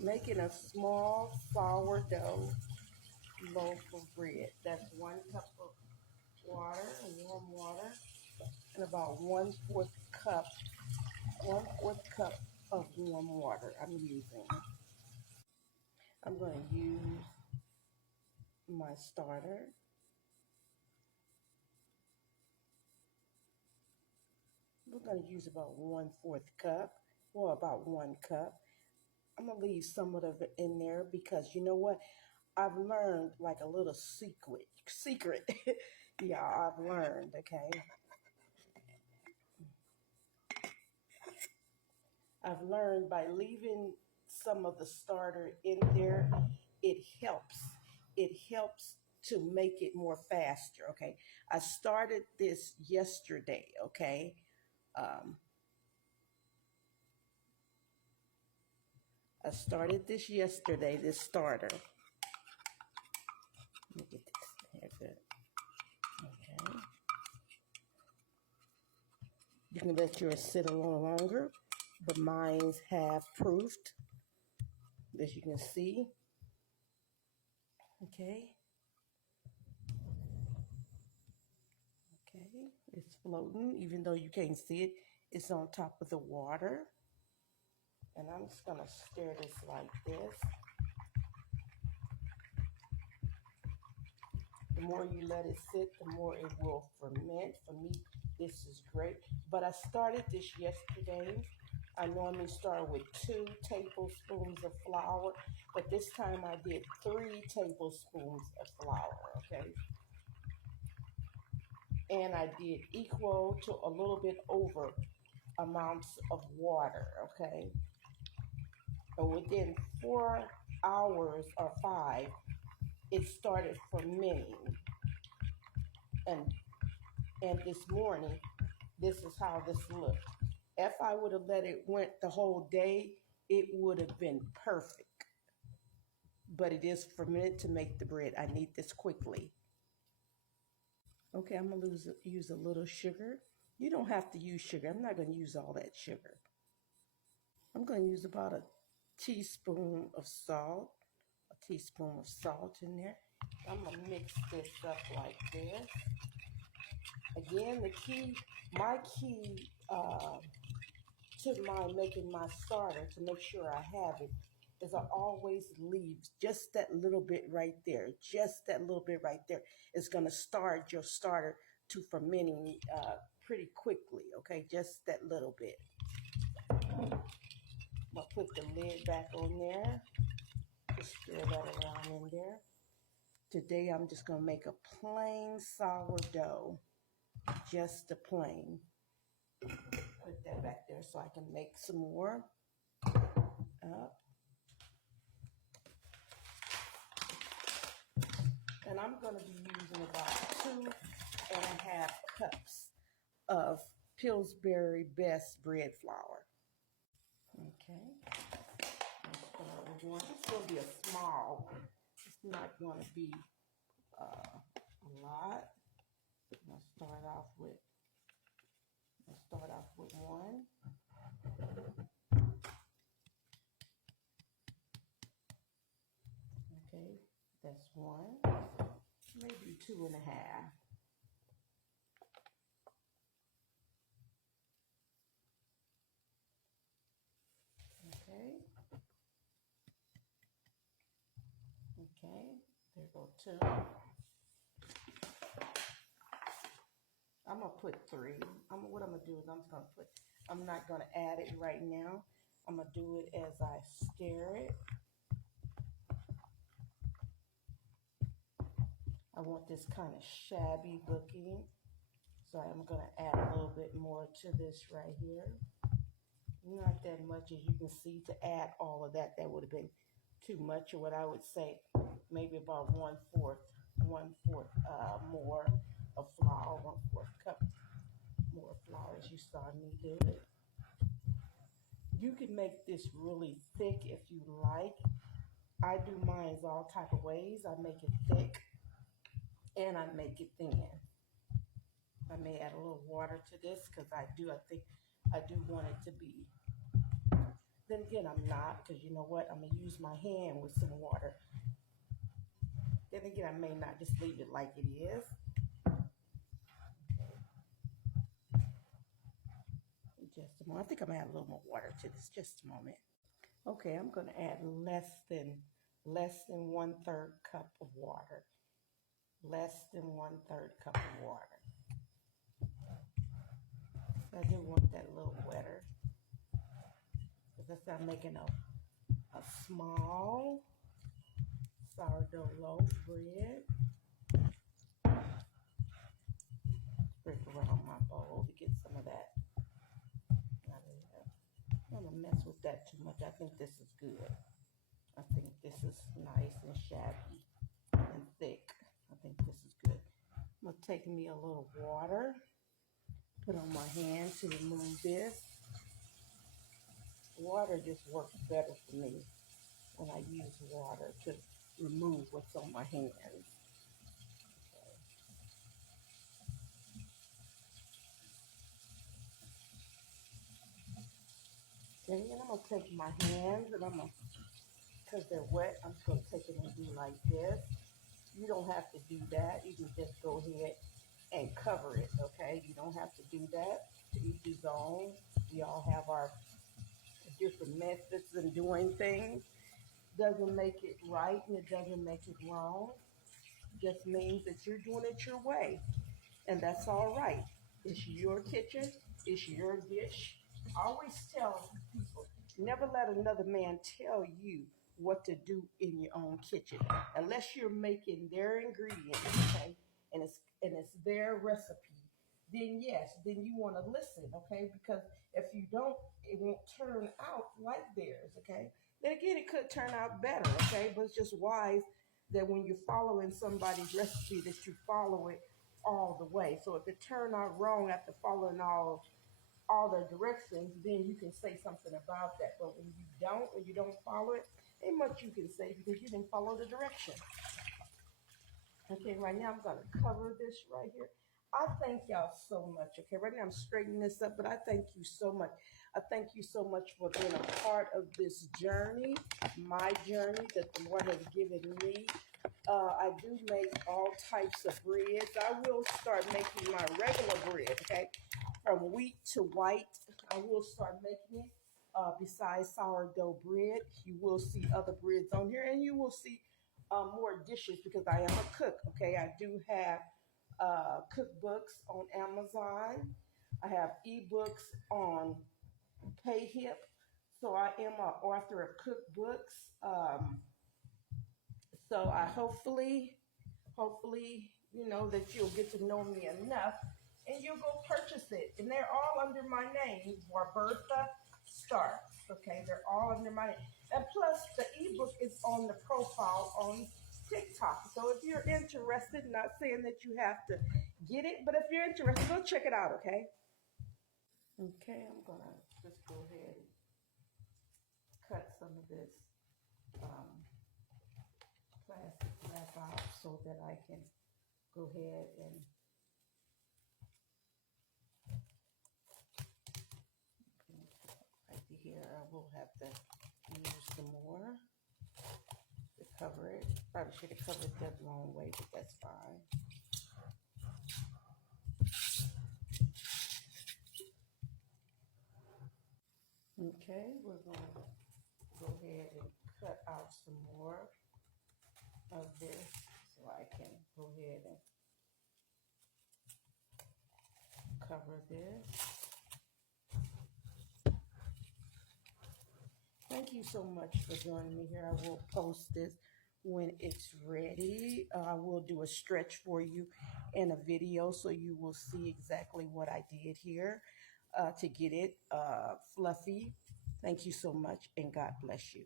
Making a small sourdough loaf of bread. That's 1 cup of water, warm water, and about one fourth cup of warm water I'm using. I'm going to use my starter. We're going to use about 1/4 cup, or about 1 cup. I'm going to leave some of it in there because you know what? I've learned like a little secret. Yeah, I've learned, okay? I've learned by leaving some of the starter in there, it helps. It helps to make it more faster, okay? I started this yesterday, okay? Um, I started this yesterday, this starter. Let me get this here good. Okay. You can let yours sit a little longer, but mine's half proofed, as you can see. Okay. Okay. It's floating, even though you can't see it. It's on top of the water. And I'm just gonna stir this like this. The more you let it sit, the more it will ferment. For me, this is great. But I started this yesterday. I normally start with 2 tablespoons of flour, but this time I did 3 tablespoons of flour, okay? And I did equal to a little bit over amounts of water, okay? And within 4 hours or 5, it started fermenting. And and this morning, this is how this looked. If I would have let it went the whole day, it would have been perfect. But it is fermented to make the bread. I need this quickly. Okay, I'm gonna use a little sugar. You don't have to use sugar. I'm not gonna use all that sugar. I'm gonna use about a teaspoon of salt, in there. I'm gonna mix this up like this. Again, my key to my making my starter to make sure I have it is I always leave just that little bit right there. Just that little bit right there is going to start your starter to fermenting pretty quickly. Okay, just that little bit. I'm gonna put the lid back on there. Just stir that around in there. Today I'm just gonna make a plain sourdough, just a plain. Put that back there so I can make some more up. And I'm going to be using about 2.5 cups of Pillsbury Best bread flour. Okay. It's going to be a small. It's not going to be a lot. I'm going to start off with 1. Okay, that's 1. Maybe 2.5. Okay. Okay, there go 2. I'm gonna put 3. What I'm gonna do is I'm not gonna add it right now. I'm gonna do it as I stir it. I want this kind of shabby looking. So I'm gonna add a little bit more to this right here. Not that much, as you can see. To add all of that, that would have been too much, or what I would say, maybe about 1/4 more of flour, 1/4 cup more flour, as you saw me do it. You can make this really thick if you like. I do mine all type of ways. I make it thick and I make it thin. I may add a little water to this because I do want it to be Then again, I'm not, because you know what? I'm going to use my hand with some water. Then again, I may not just leave it like it is. Just a moment. I think I'm going to add a little more water to this. Just a moment. Okay, I'm going to add less than 1/3 cup of water. Less than 1/3 cup of water. I do want that a little wetter because I'm making a small sourdough loaf bread. Sprinkle around my bowl to get some of that out of there. I don't want to mess with that too much. I think this is good. I think this is nice and shabby and thick. I think this is good. I'm going to take me a little water, put on my hand to remove this. Water just works better for me when I use water to remove what's on my hands. And then I'm going to take my hands and because they're wet, I'm just going to take it and do like this. You don't have to do that. You can just go ahead and cover it, okay? You don't have to do that. To each his own. We all have our different methods in doing things. Doesn't make it right and it doesn't make it wrong. Just means that you're doing it your way. And that's all right. It's your kitchen, it's your dish. I always tell people, never let another man tell you what to do in your own kitchen, unless you're making their ingredients, okay, and it's their recipe. Then yes, then you want to listen, okay, because if you don't, it won't turn out like theirs, okay. Then again, it could turn out better, okay, but it's just wise that when you're following somebody's recipe, that you follow it all the way. So if it turned out wrong after following all the directions, then you can say something about that. But when you don't follow it, ain't much you can say because you didn't follow the direction. Okay, right now I'm gonna cover this right here. I thank y'all so much. Okay, right now I'm straightening this up, but I thank you so much. I thank you so much for being a part of this journey, my journey that the Lord has given me. I do make all types of breads. I will start making my regular bread, okay, from wheat to white. I will start making it. Besides sourdough bread, you will see other breads on here, and you will see more dishes because I am a cook. Okay, I do have cookbooks on Amazon. I have ebooks on PayHip. So I am an author of cookbooks. So I hopefully, that you'll get to know me enough and you'll go purchase it. And they're all under my name, Roberta Starks. Okay, they're all under my name. And plus, the ebook is on the profile on TikTok. So if you're interested, not saying that you have to get it, but if you're interested, go check it out, okay? Okay, I'm going to just go ahead and cut some of this um, plastic wrap out so that I can go ahead and right here. I will have to use some more to cover it. Probably should have covered that the wrong way, but that's fine. Okay, we're going to go ahead and cut out some more of this so I can go ahead and cover this. Thank you so much for joining me here. I will post this when it's ready. I will do a stretch for you in a video so you will see exactly what I did here to get it fluffy. Thank you so much and God bless you.